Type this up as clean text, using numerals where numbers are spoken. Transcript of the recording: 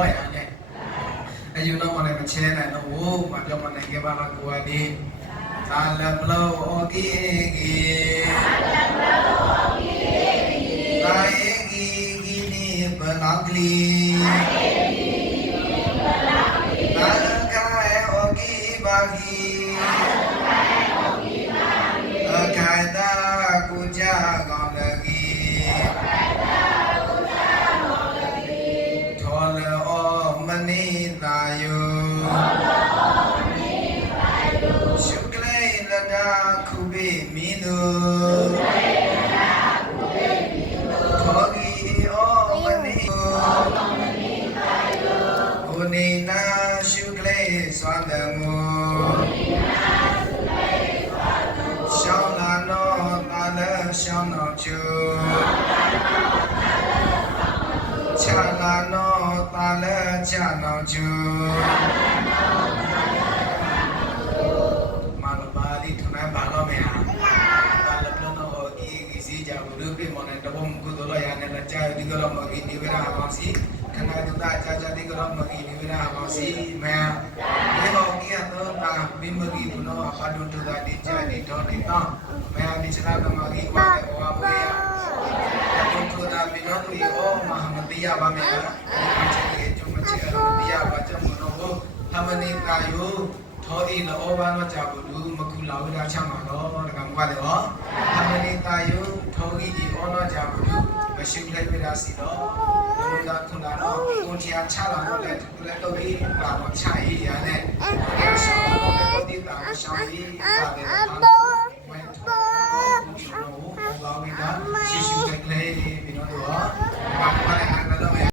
တော့ရနဲ့အယူတော့မလည်းမချဲနိုင်တော့ဘူးမပြောမနိုင်ခဲ့ပါလားကိုယ်ဒီသာလပလောဩကိကိသာယေကိကိနိပလောကလီသာကာယေဩကိဘာကိအခါတာကုကြကောင်းလကိထောလောမနိတာယောရှုကလေလနာခုပိမင်းတို့ခောဂီဩမနိကိုနေနာရှုကလေစွာတမောရှောင်းလာနောတာလရှောင်းတော်ချူချာလာနောတာလချာတော်ချူမာလပါဠိထမဘာလို့မရတာလပလုံးတော့ဒီစီကြဘူးလူပြမနဲ့တဘုံကုသလရနဲ့လက်ချာဒီကတော့မကီဒီဝရအောင်စီခဏတူတာချာချာဒီကတော့မကီဒီဝရအောင်စီမဲဒီတော့ကြီးတော့တာဘိမကီတို့တော့အတူတူတာဒီချာဒီတော့ဒီတော့မဲဒီချာကမကီဝါတဲ့ဝါဝေးအတူတူတာဘိတော့ဒီဩမဟာမတိယပါမဲဒီချေကျုံမချေအမတိယပါကြမလို့သမနိကာယောထောဤလောဘနောကြောင့်လူမကူလာဝိဒါချမှာတော့တကံကွာတယ်ဟောသမနိကာယောထောဤဒီဩနောကြောင့်လူမရှိလိုက်ဝိဒါစီတော့ဘုရားခုနတော့ကိုချာချလာတော့လေလက်တော့ဒီပါတော့ချရရနဲ့ဆောင်းတော့လည်းဒီတာရှောင်းရပါတယ်ဝဲထောဒီလောဝိဒါရှိရှိကလေး